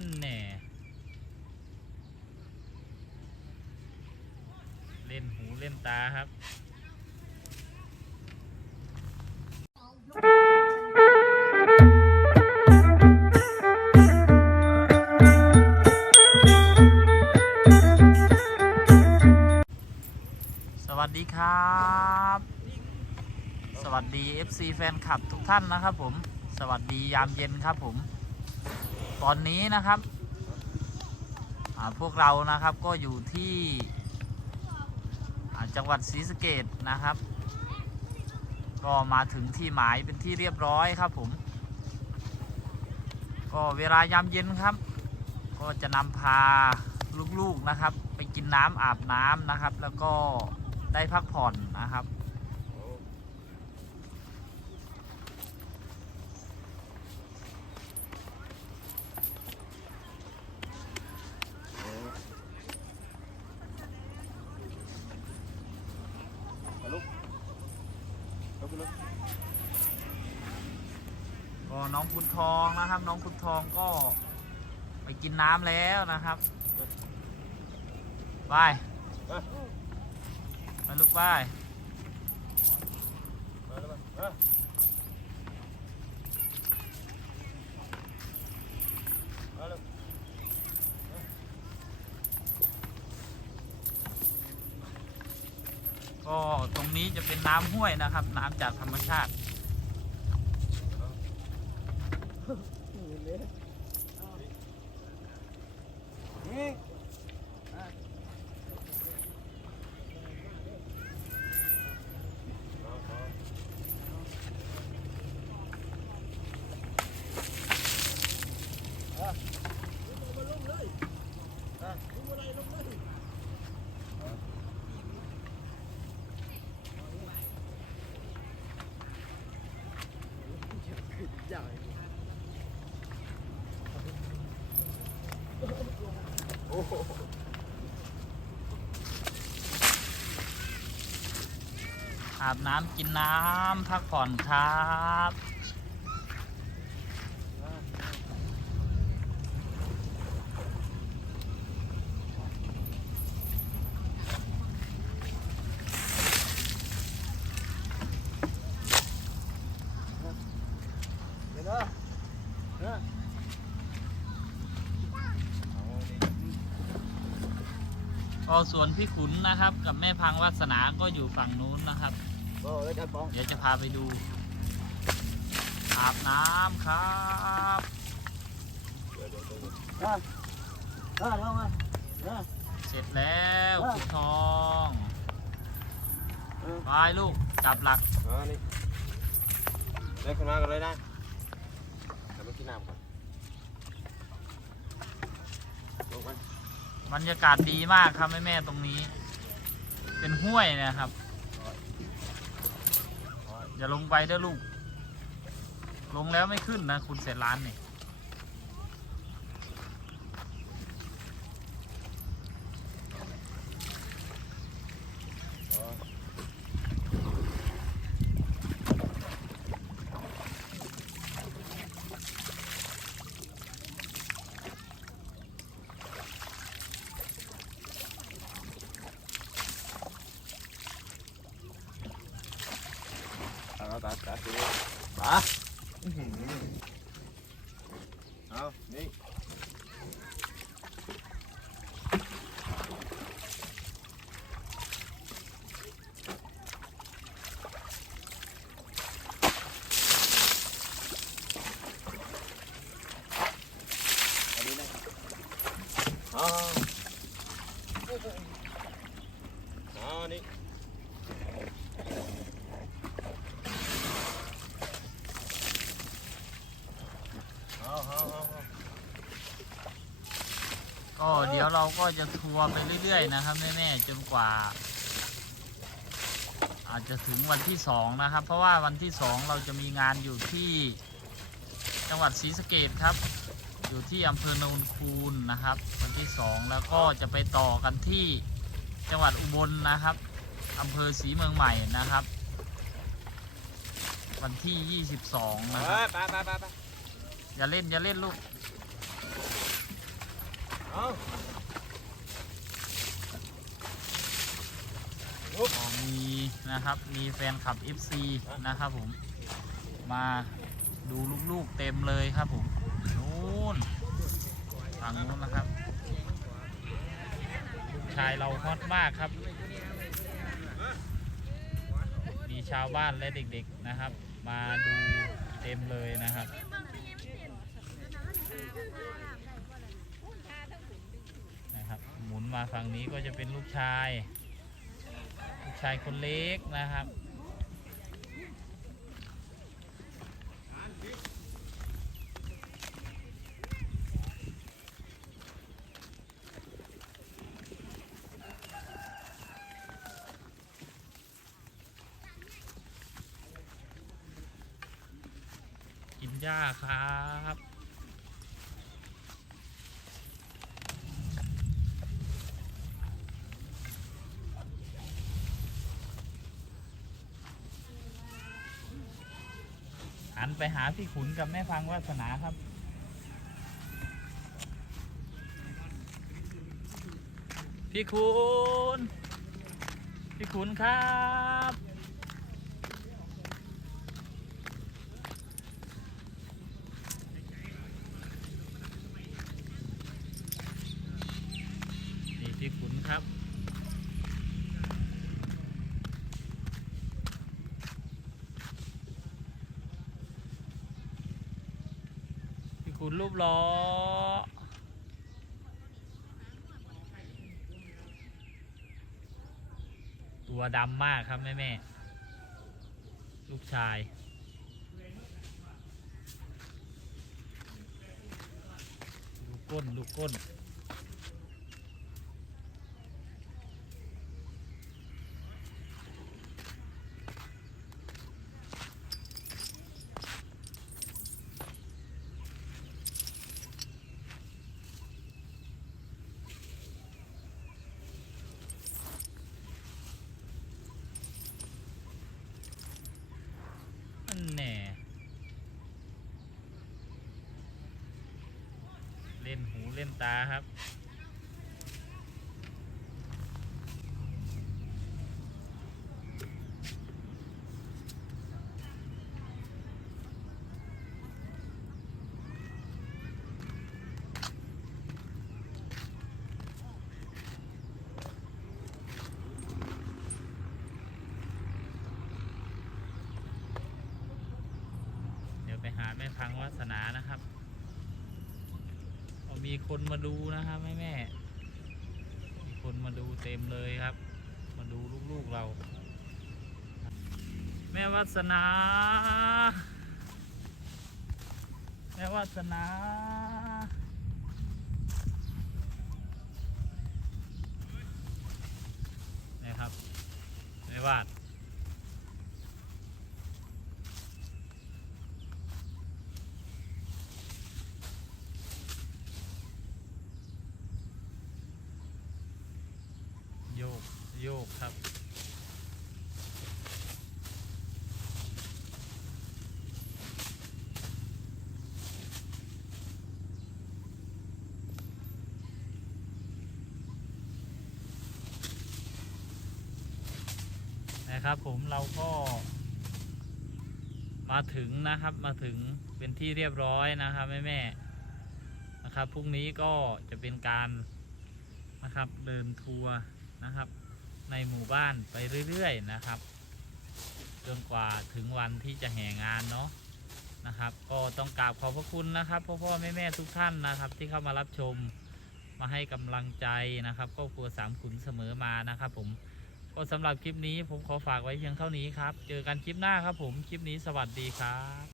นั่นแน่เล่นหูเล่นตาครับสวัสดีครับ สวัสดี FC แฟนคลับทุกท่านนะครับผม สวัสดียามเย็นครับผม ตอนนี้นะครับพวกเรานะครับก็อยู่ที่จังหวัดศรีสะเกดนะครับ ก็มาถึงที่หมายเป็นที่เรียบร้อยครับผม ก็เวลายามเย็นครับ ก็จะนำพาลูกๆนะครับ ไปกินน้ำอาบน้ำนะครับ แล้วก็ได้พักผ่อนนะครับ ก็น้องคุณทองนะครับ น้องคุณทองก็ไปกินน้ำแล้วนะครับไปไปลูกไป มาแล้วมา มาแล้ว ก็ตรงนี้จะเป็นน้ำห้วยนะครับ น้ำจากธรรมชาติ อาบน้ำกินน้ำพักผ่อนครับเดี๋ยวนะนะก็ส่วนพี่ขุนนะครับ กับแม่พังวัสนาก็อยู่ฝั่งนู้นนะครับ ก็เลยกันปอง เดี๋ยวจะพาไปดูอาบน้ำครับนะนะลงมานะเสร็จแล้วอะคุณทองเออไปลูกจับหลักอ๋อนี่เล่นขึ้นมากันเลยนะเดี๋ยวไปกินน้ำก่อนลงไปบรรยากาศดีมากครับแม่แม่ๆตรงนี้ เป็นห้วยนะครับ อย่าลงไปเด้อลูก ลงแล้วไม่ขึ้นนะ คุณเสร็จร้านนี่ เอาตัดตัดดูปะเอานี่ อันนี้นะอ๋ออ๋อนี่เอาเอาเอาเอา ก็เดี๋ยวเราก็จะทัวร์ไปเรื่อยๆนะครับแม่ๆจนกว่า อาจจะถึงวันที่สองนะครับ เพราะว่าวันที่สองเราจะมีงานอยู่ที่จังหวัดศรีสะเกดครับ อยู่ที่อำเภอโนนคูนนะครับ วันที่สองแล้วก็จะไปต่อกันที่จังหวัดอุบลนะครับอำเภอศรีเมืองใหม่นะครับ วันที่ 22ไปนะครับไปไปไปไปอย่าเล่นอย่าเล่นลูกเอา ก็มีนะครับ มีแฟนคลับ FC นะครับผม มาดูลูกๆเต็มเลยครับผมนู้นฝั่งนู้นนะครับลูกชายเราฮอตมากครับ มีชาวบ้านและเด็กๆนะครับ มาดูเต็มเลยนะครับ นะครับ หมุนมาฝั่งนี้ก็จะเป็นลูกชาย ลูกชายคนเล็กนะครับ กินหญ้าครับ ไปหาพี่ขุนกับแม่พังวาสนาครับ พี่ขุนพี่ขุนครับ นี่พี่ขุนครับ พี่ขุนรูปล้อตัวดำมากครับ แม่แม่ลูกชาย ลูกก้น ลูกก้น อันแน่ เล่นหู เล่นตาครับ เดี๋ยวไปหาแม่พังวาสนานะครับก็ มีคนมาดูนะครับแม่แม่มีคนมาดูเต็มเลยครับ มาดูลูกๆเรา แม่วัสนา แม่วัสนานะครับแม่วาด โยก โยกครับนะครับผมเราก็ มาถึงนะครับมาถึงเป็นที่เรียบร้อยนะครับแม่แม่นะครับพรุ่งนี้ก็จะเป็นการนะครับเดินทัวร์นะครับ ในหมู่บ้านไปเรื่อยๆนะครับ จนกว่าถึงวันที่จะแห่งานเนาะนะครับ ก็ต้องกราบขอบพระคุณนะครับพ่อพ่อแม่แม่ทุกท่านนะครับ ที่เข้ามารับชมมาให้กำลังใจนะครับครอบครัวสามขุนเสมอมานะครับผมก็สำหรับคลิปนี้ผมขอฝากไว้เพียงเท่านี้ครับ เจอกันคลิปหน้าครับผมคลิปนี้สวัสดีครับ